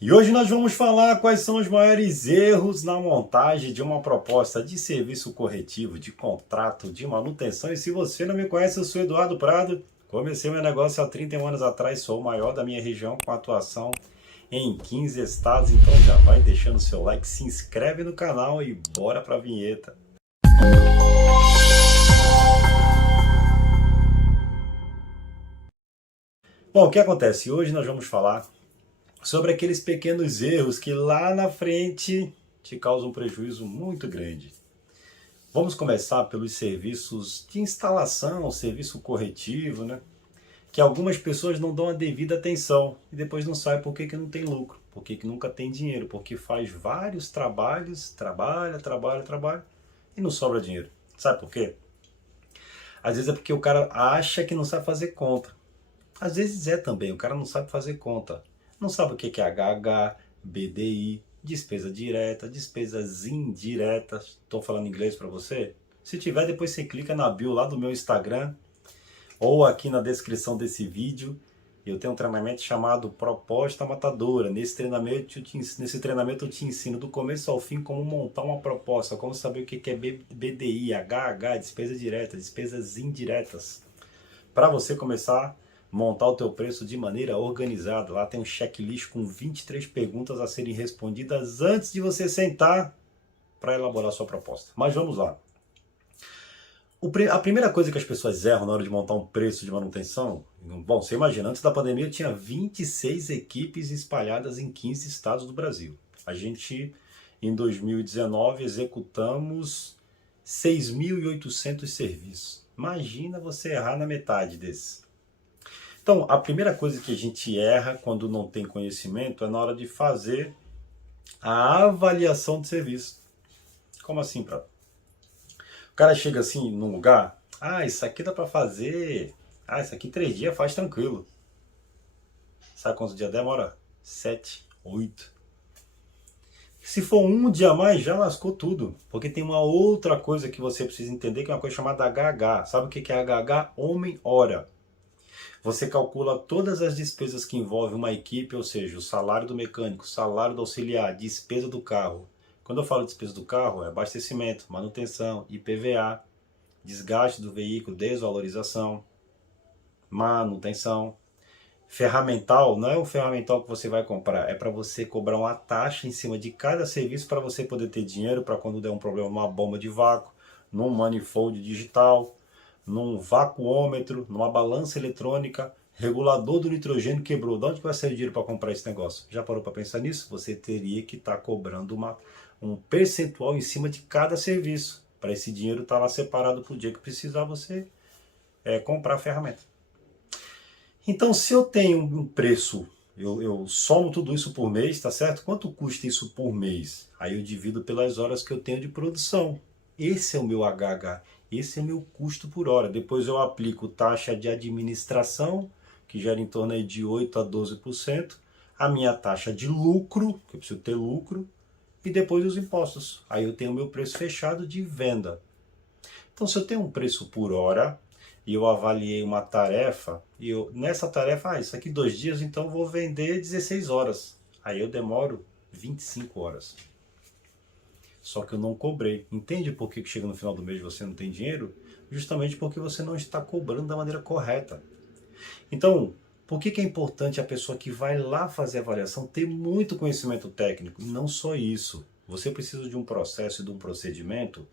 E hoje nós vamos falar quais são os maiores erros na montagem de uma proposta de serviço corretivo, de contrato, de manutenção. E se você não me conhece, eu sou Eduardo Prado. Comecei meu negócio há 31 anos atrás, sou o maior da minha região com atuação em 15 estados. Então já vai deixando o seu like, se inscreve no canal e bora pra vinheta. Bom, o que acontece? Hoje nós vamos falar sobre aqueles pequenos erros que lá na frente te causam um prejuízo muito grande. Vamos começar pelos serviços de instalação, serviço corretivo, né? Que algumas pessoas não dão a devida atenção e depois não sabem por que não tem lucro, por que nunca tem dinheiro, porque faz vários trabalhos, trabalha e não sobra dinheiro. Sabe por quê? Às vezes é porque o cara acha que não sabe fazer conta. Às vezes é também, o cara não sabe fazer conta. Não sabe o que é HH, BDI, despesa direta, despesas indiretas. Estou falando inglês para você? Se tiver, depois você clica na bio lá do meu Instagram ou aqui na descrição desse vídeo. Eu tenho um treinamento chamado Proposta Matadora. Nesse treinamento eu te ensino do começo ao fim como montar uma proposta, como saber o que é BDI, HH, despesa direta, despesas indiretas. Para você começar montar o teu preço de maneira organizada. Lá tem um checklist com 23 perguntas a serem respondidas antes de você sentar para elaborar sua proposta. Mas vamos lá. A primeira coisa que as pessoas erram na hora de montar um preço de manutenção, bom, você imagina, antes da pandemia eu tinha 26 equipes espalhadas em 15 estados do Brasil. A gente, em 2019, executamos 6.800 serviços. Imagina você errar na metade desses. Então, a primeira coisa que a gente erra quando não tem conhecimento é na hora de fazer a avaliação de serviço. Como assim, Prato? O cara chega assim num lugar, isso aqui dá para fazer, isso aqui 3 dias faz tranquilo. Sabe quantos dias demora? 7, 8. Se for um dia a mais, já lascou tudo. Porque tem uma outra coisa que você precisa entender, que é uma coisa chamada HH. Sabe o que é HH? Homem-hora. Você calcula todas as despesas que envolvem uma equipe, ou seja, o salário do mecânico, salário do auxiliar, despesa do carro. Quando eu falo despesa do carro, é abastecimento, manutenção, IPVA, desgaste do veículo, desvalorização, manutenção. Ferramental, não é o ferramental que você vai comprar, é para você cobrar uma taxa em cima de cada serviço para você poder ter dinheiro para quando der um problema numa bomba de vácuo, num manifold digital, num vacuômetro, numa balança eletrônica, regulador do nitrogênio quebrou. De onde vai sair o dinheiro para comprar esse negócio? Já parou para pensar nisso? Você teria que estar cobrando um percentual em cima de cada serviço, para esse dinheiro estar lá separado para o dia que precisar você comprar a ferramenta. Então, se eu tenho um preço, eu somo tudo isso por mês, tá certo? Quanto custa isso por mês? Aí eu divido pelas horas que eu tenho de produção. Esse é o meu HH. Esse é meu custo por hora. Depois eu aplico taxa de administração, que gera em torno aí de 8 a 12%, a minha taxa de lucro, que eu preciso ter lucro, e depois os impostos. Aí eu tenho o meu preço fechado de venda. Então, se eu tenho um preço por hora, e eu avaliei uma tarefa, e nessa tarefa, isso aqui 2 dias, então eu vou vender 16 horas. Aí eu demoro 25 horas. Só que eu não cobrei. Entende por que chega no final do mês você não tem dinheiro? Justamente porque você não está cobrando da maneira correta. Então, por que é importante a pessoa que vai lá fazer a avaliação ter muito conhecimento técnico? E não só isso. Você precisa de um processo e de um procedimento,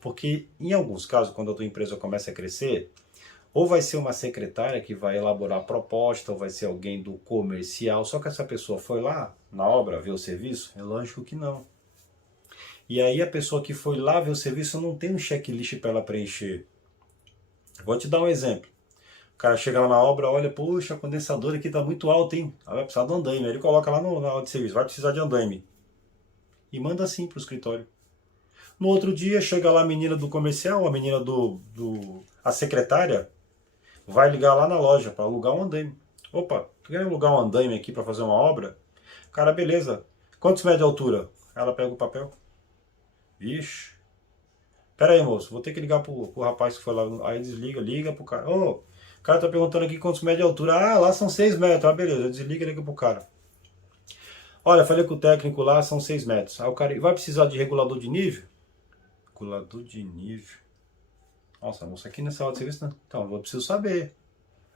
porque em alguns casos, quando a tua empresa começa a crescer, ou vai ser uma secretária que vai elaborar a proposta, ou vai ser alguém do comercial, só que essa pessoa foi lá na obra ver o serviço? É lógico que não. E aí a pessoa que foi lá ver o serviço não tem um checklist para ela preencher. Vou te dar um exemplo. O cara chega lá na obra, olha, poxa, a condensadora aqui está muito alta, hein? Ela vai precisar de andaime. Aí ele coloca lá na hora de serviço, vai precisar de andaime. E manda assim para o escritório. No outro dia, chega lá a menina do comercial, a menina a secretária, vai ligar lá na loja para alugar um andaime. Opa, tu quer alugar um andaime aqui para fazer uma obra? Cara, beleza. Quantos metros de altura? Ela pega o papel. Vixe. Pera aí, moço, vou ter que ligar pro rapaz que foi lá. Aí desliga, liga pro cara. Ô, o cara tá perguntando aqui quantos metros de altura. Lá são 6 metros. Beleza, desliga e liga pro cara. Olha, falei com o técnico lá, são 6 metros. Aí o cara, vai precisar de regulador de nível? Regulador de nível. Nossa, moça, aqui nessa hora de serviço, não. Então, eu preciso saber.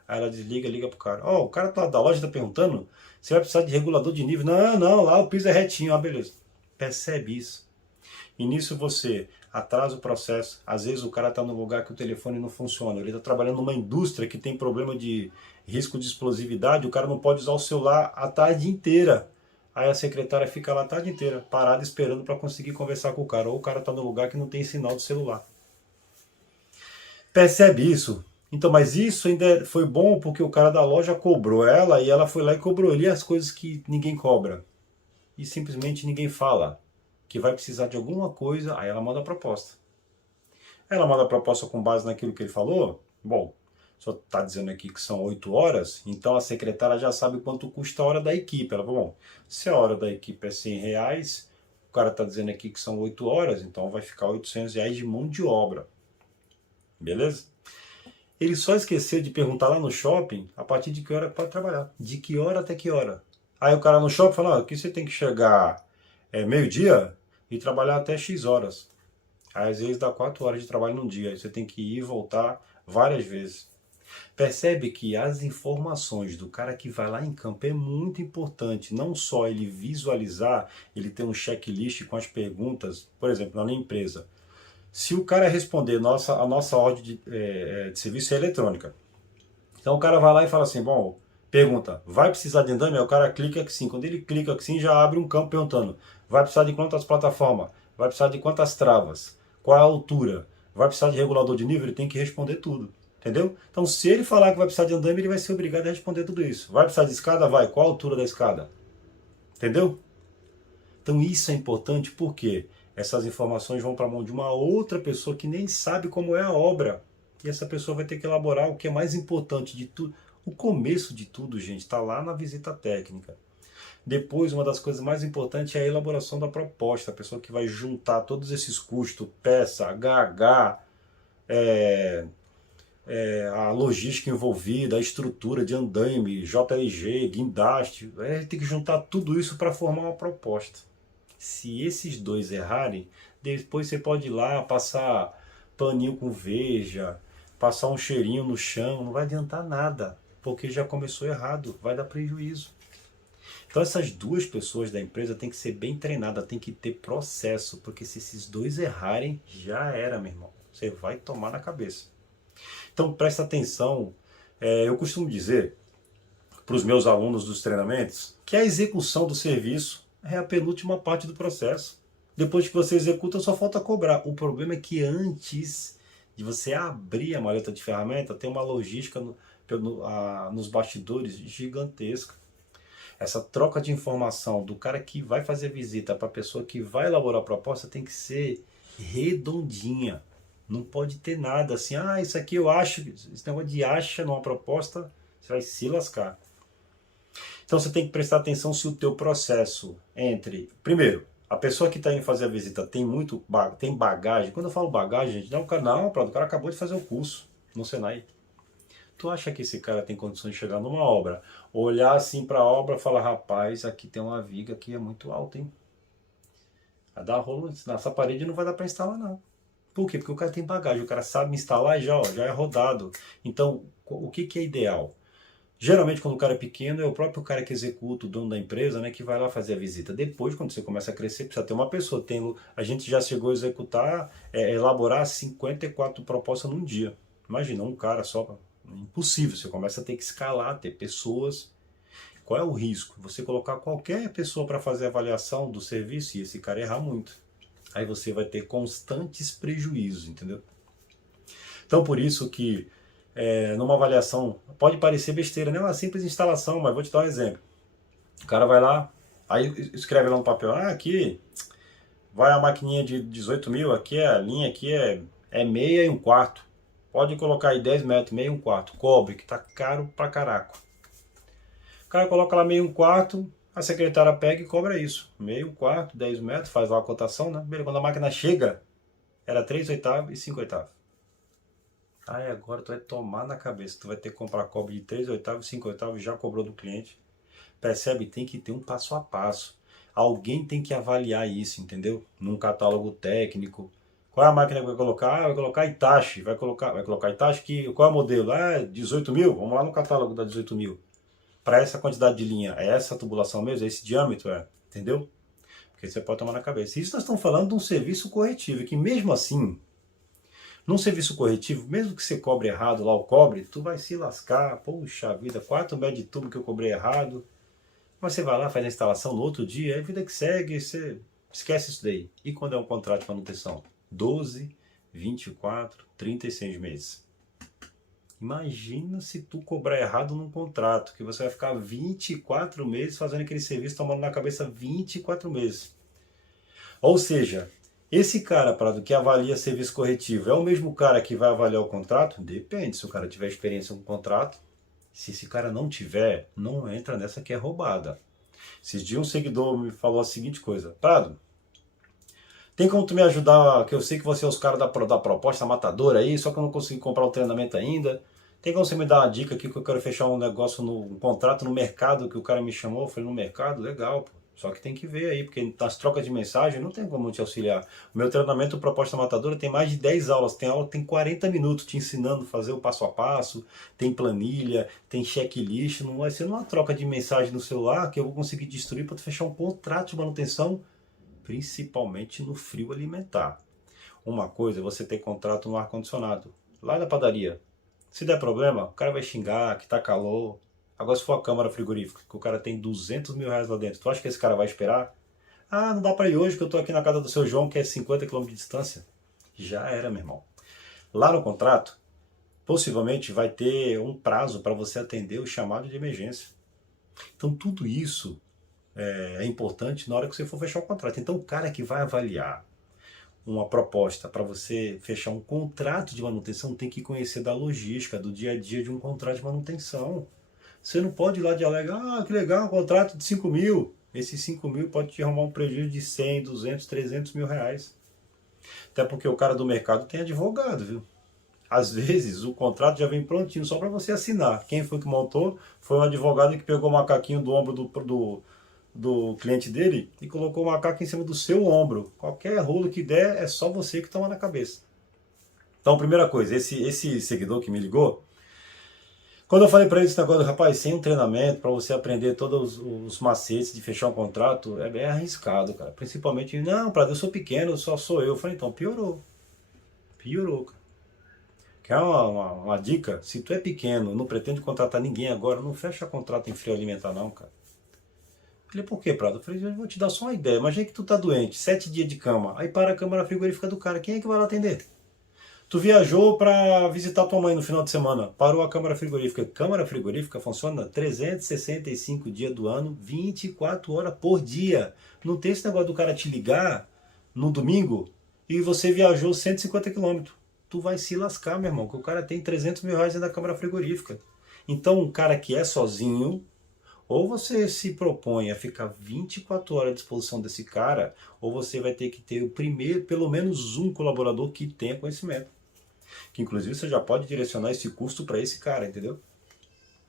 Aí ela desliga, liga pro cara. Ó, o cara da loja tá perguntando se vai precisar de regulador de nível. Não, não, lá o piso é retinho. Ah, beleza. Percebe isso. E nisso você atrasa o processo. Às vezes o cara está num lugar que o telefone não funciona. Ele está trabalhando numa indústria que tem problema de risco de explosividade. O cara não pode usar o celular a tarde inteira. Aí a secretária fica lá a tarde inteira, parada esperando para conseguir conversar com o cara. Ou o cara está num lugar que não tem sinal de celular. Percebe isso? Então, mas isso ainda foi bom porque o cara da loja cobrou ela e ela foi lá e cobrou ali as coisas que ninguém cobra. E simplesmente ninguém fala que vai precisar de alguma coisa, aí ela manda a proposta. Ela manda a proposta com base naquilo que ele falou. Bom, só está dizendo aqui que são 8 horas, então a secretária já sabe quanto custa a hora da equipe. Ela falou, bom, se a hora da equipe é 100 reais, o cara está dizendo aqui que são 8 horas, então vai ficar 800 reais de mão de obra. Beleza? Ele só esqueceu de perguntar lá no shopping a partir de que hora pode trabalhar. De que hora até que hora. Aí o cara no shopping fala, aqui você tem que chegar meio-dia e trabalhar até X horas. Aí, às vezes dá 4 horas de trabalho num dia. Aí você tem que ir e voltar várias vezes. Percebe que as informações do cara que vai lá em campo é muito importante. Não só ele visualizar, ele ter um checklist com as perguntas. Por exemplo, na minha empresa. Se o cara responder a nossa ordem de serviço é eletrônica. Então o cara vai lá e fala assim, bom, pergunta, vai precisar de andame? Aí o cara clica que sim. Quando ele clica que sim, já abre um campo perguntando, vai precisar de quantas plataformas? Vai precisar de quantas travas? Qual é a altura? Vai precisar de regulador de nível? Ele tem que responder tudo. Entendeu? Então se ele falar que vai precisar de andame, ele vai ser obrigado a responder tudo isso. Vai precisar de escada? Vai. Qual a altura da escada? Entendeu? Então isso é importante porque essas informações vão para a mão de uma outra pessoa que nem sabe como é a obra. E essa pessoa vai ter que elaborar o que é mais importante de tudo. O começo de tudo, gente, está lá na visita técnica. Depois, uma das coisas mais importantes é a elaboração da proposta. A pessoa que vai juntar todos esses custos, peça, HH, a logística envolvida, a estrutura de andaime, JLG, guindaste. Tem que juntar tudo isso para formar uma proposta. Se esses dois errarem, depois você pode ir lá passar paninho com veja, passar um cheirinho no chão, não vai adiantar nada, porque já começou errado, vai dar prejuízo. Então essas duas pessoas da empresa têm que ser bem treinadas, tem que ter processo, porque se esses dois errarem, já era, meu irmão. Você vai tomar na cabeça. Então presta atenção, eu costumo dizer para os meus alunos dos treinamentos que a execução do serviço é a penúltima parte do processo. Depois que você executa, só falta cobrar. O problema é que antes de você abrir a maleta de ferramenta, tem uma logística nos bastidores gigantesca. Essa troca de informação do cara que vai fazer a visita para a pessoa que vai elaborar a proposta tem que ser redondinha. Não pode ter nada assim, isso aqui eu acho, esse negócio de acha numa proposta, você vai se lascar. Então você tem que prestar atenção se o teu processo primeiro, a pessoa que está indo fazer a visita tem bagagem. Quando eu falo bagagem, gente, não, o cara acabou de fazer o curso no Senai. Tu acha que esse cara tem condições de chegar numa obra, olhar assim para a obra e falar, rapaz, aqui tem uma viga que é muito alta, hein? Vai dar rolo, nessa parede não vai dar para instalar não. Por quê? Porque o cara tem bagagem, o cara sabe instalar e já é rodado. Então, o que é ideal? Geralmente, quando o cara é pequeno, é o próprio cara que executa, o dono da empresa, né, que vai lá fazer a visita. Depois, quando você começa a crescer, precisa ter uma pessoa. A gente já chegou a executar, elaborar 54 propostas num dia. Imagina, um cara só. Impossível. Você começa a ter que escalar, ter pessoas. Qual é o risco? Você colocar qualquer pessoa para fazer a avaliação do serviço e esse cara errar muito. Aí você vai ter constantes prejuízos, entendeu? Então, por isso que numa avaliação, pode parecer besteira, né? Uma simples instalação, mas vou te dar um exemplo. O cara vai lá, aí escreve lá no papel, aqui vai a maquininha de 18 mil, aqui a linha aqui é meia e um quarto. Pode colocar aí 10 metros, meia e um quarto. Cobre, que tá caro pra caraco. O cara coloca lá meia e um quarto, a secretária pega e cobra isso. Meia, um quarto, 10 metros, faz lá a cotação, né? Quando a máquina chega, era 3 oitavos e 5 oitavos. Aí agora tu vai tomar na cabeça, tu vai ter que comprar cobre de 3 oitavos, 5 oitavos, já cobrou do cliente. Percebe? Tem que ter um passo a passo. Alguém tem que avaliar isso, entendeu? Num catálogo técnico. Qual é a máquina que vai colocar? Ah, vai colocar Hitachi. Vai colocar Hitachi que, qual é o modelo? Ah, 18 mil? Vamos lá no catálogo da 18 mil. Para essa quantidade de linha, é essa tubulação mesmo? É esse diâmetro? Entendeu? Porque você pode tomar na cabeça. Isso nós estamos falando de um serviço corretivo, que mesmo assim, num serviço corretivo, mesmo que você cobre errado lá o cobre, tu vai se lascar. Poxa vida, 4 metros de tubo que eu cobrei errado. Mas você vai lá, faz a instalação no outro dia, é a vida que segue, você esquece isso daí. E quando é um contrato de manutenção? 12, 24, 36 meses. Imagina se tu cobrar errado num contrato, que você vai ficar 24 meses fazendo aquele serviço, tomando na cabeça 24 meses. Ou seja, esse cara, Prado, que avalia serviço corretivo, é o mesmo cara que vai avaliar o contrato? Depende, se o cara tiver experiência com o contrato. Se esse cara não tiver, não entra nessa que é roubada. Esses dias um seguidor me falou a seguinte coisa: Prado, tem como tu me ajudar, que eu sei que você é os caras da proposta matadora aí, só que eu não consegui comprar o treinamento ainda. Tem como você me dar uma dica aqui que eu quero fechar um negócio, um contrato no mercado, que o cara me chamou? Eu falei, no mercado? Legal, pô. Só que tem que ver aí, porque nas trocas de mensagem não tem como te auxiliar. O meu treinamento Proposta Matadora tem mais de 10 aulas. Tem aula que tem 40 minutos te ensinando a fazer o passo a passo, tem planilha, tem checklist. Não vai ser numa troca de mensagem no celular que eu vou conseguir destruir para fechar um contrato de manutenção, principalmente no frio alimentar. Uma coisa é você ter contrato no ar-condicionado, lá da padaria. Se der problema, o cara vai xingar, que tá calor. Agora se for a câmara frigorífica, que o cara tem 200 mil reais lá dentro, tu acha que esse cara vai esperar? Ah, não dá pra ir hoje que eu tô aqui na casa do seu João, que é 50 quilômetros de distância. Já era, meu irmão. Lá no contrato, possivelmente vai ter um prazo para você atender o chamado de emergência. Então tudo isso é importante na hora que você for fechar o contrato. Então o cara que vai avaliar uma proposta para você fechar um contrato de manutenção tem que conhecer da logística, do dia a dia de um contrato de manutenção. Você não pode ir lá de alegar, ah, que legal, um contrato de 5 mil. Esses 5 mil pode te arrumar um prejuízo de 100, 200, 300 mil reais. Até porque o cara do mercado tem advogado, viu? Às vezes o contrato já vem prontinho só para você assinar. Quem foi que montou? Foi um advogado que pegou o macaquinho do ombro do cliente dele e colocou o macaco em cima do seu ombro. Qualquer rolo que der, é só você que toma na cabeça. Então, primeira coisa, esse seguidor que me ligou, quando eu falei para ele esse negócio, rapaz, sem um treinamento, para você aprender todos os macetes de fechar um contrato, é bem arriscado, cara. Principalmente, não, Prado, eu sou pequeno, só sou eu. Eu falei, então, piorou. Piorou, cara. Quer uma dica? Se tu é pequeno, não pretende contratar ninguém agora, não fecha contrato em frio alimentar não, cara. Eu falei, por quê, Prado? Eu falei, eu vou te dar só uma ideia. Imagina que tu tá doente, 7 dias de cama, aí para a câmara frigorífica do cara, quem é que vai lá atender? Tu viajou para visitar tua mãe no final de semana, parou a câmara frigorífica. Câmara frigorífica funciona 365 dias do ano, 24 horas por dia. Não tem esse negócio do cara te ligar no domingo e você viajou 150 quilômetros. Tu vai se lascar, meu irmão, que o cara tem 300 mil reais dentro da câmara frigorífica. Então, um cara que é sozinho, ou você se propõe a ficar 24 horas à disposição desse cara, ou você vai ter que ter o primeiro, pelo menos um colaborador que tenha conhecimento. Que inclusive você já pode direcionar esse custo para esse cara, entendeu?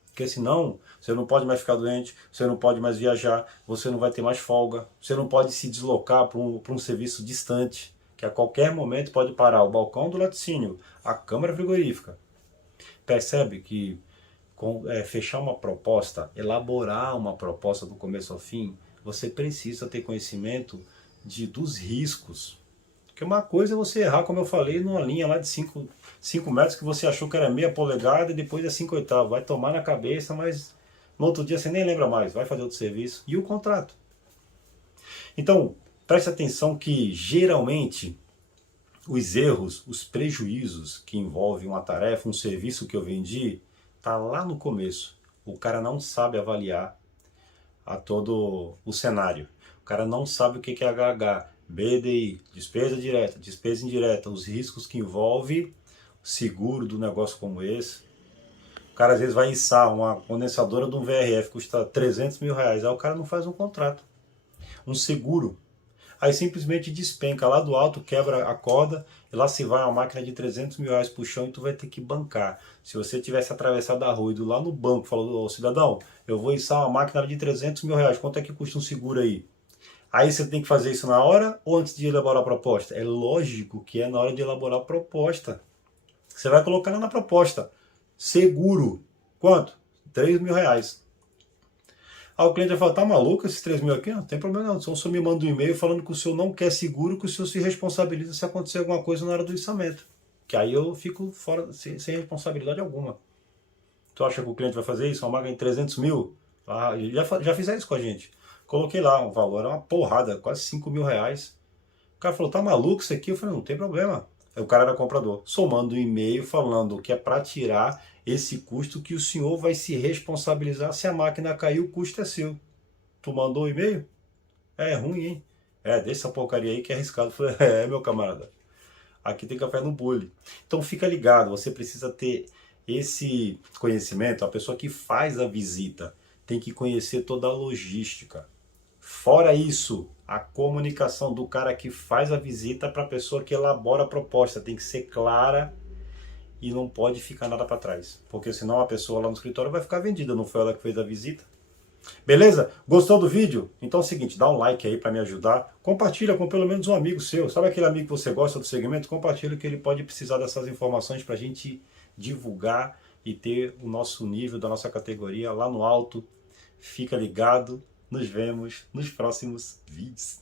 Porque senão você não pode mais ficar doente, você não pode mais viajar, você não vai ter mais folga, você não pode se deslocar para um serviço distante, que a qualquer momento pode parar o balcão do laticínio, a câmara frigorífica. Percebe que fechar uma proposta, elaborar uma proposta do começo ao fim, você precisa ter conhecimento dos riscos. Porque uma coisa é você errar, como eu falei, numa linha lá de 5 metros que você achou que era meia polegada e depois é 5 oitavos. Vai tomar na cabeça, mas no outro dia você nem lembra mais, vai fazer outro serviço. E o contrato? Então, preste atenção que geralmente os erros, os prejuízos que envolvem uma tarefa, um serviço que eu vendi, tá lá no começo. O cara não sabe avaliar a todo o cenário. O cara não sabe o que é HH, BDI, despesa direta, despesa indireta, os riscos que envolve seguro do negócio como esse. O cara às vezes vai içar uma condensadora de um VRF, custa 300 mil reais, aí o cara não faz um contrato, um seguro. Aí simplesmente despenca lá do alto, quebra a corda, e lá se vai uma máquina de 300 mil reais pro chão e tu vai ter que bancar. Se você tivesse atravessado a rua e ido lá no banco, falou, ô cidadão, eu vou içar uma máquina de 300 mil reais, quanto é que custa um seguro aí? Aí você tem que fazer isso na hora ou antes de elaborar a proposta? É lógico que é na hora de elaborar a proposta. Você vai colocar lá na proposta, seguro. Quanto? R$ 3.000. Aí o cliente vai falar, tá maluco esses 3.000 aqui? Não tem problema não, só o senhor me manda um e-mail falando que o senhor não quer seguro, que o senhor se responsabiliza se acontecer alguma coisa na hora do içamento. Que aí eu fico fora, sem responsabilidade alguma. Tu acha que o cliente vai fazer isso? Uma máquina de 300 mil? Ah, já fizeram isso com a gente. Coloquei lá um valor, era uma porrada, quase R$ 5.000. O cara falou, tá maluco isso aqui? Eu falei, não tem problema. Aí o cara era comprador. Somando um e-mail falando que é para tirar esse custo que o senhor vai se responsabilizar se a máquina cair, o custo é seu. Tu mandou o e-mail? É ruim, hein? É, deixa essa porcaria aí que é arriscado. Eu falei, meu camarada. Aqui tem café no bule. Então fica ligado, você precisa ter esse conhecimento. A pessoa que faz a visita tem que conhecer toda a logística. Fora isso, a comunicação do cara que faz a visita para a pessoa que elabora a proposta tem que ser clara e não pode ficar nada para trás. Porque senão a pessoa lá no escritório vai ficar vendida, não foi ela que fez a visita. Beleza? Gostou do vídeo? Então é o seguinte, dá um like aí para me ajudar. Compartilha com pelo menos um amigo seu. Sabe aquele amigo que você gosta do segmento? Compartilha que ele pode precisar dessas informações para a gente divulgar e ter o nosso nível da nossa categoria lá no alto. Fica ligado. Nos vemos nos próximos vídeos.